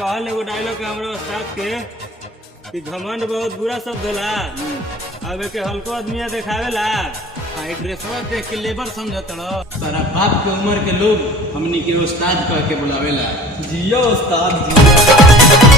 कहल एगो डायलॉग है हमरा उस्ताद के कि घमंड बहुत बुरा शब्द होला। अब के हल्को आदमी देखावेला ड्रेसवा देख के लेबर समझत रहो। सारा बाप के उम्र के लोग हमनी के उस्ताद कह के बुलावेला। जियो उस्ताद जी।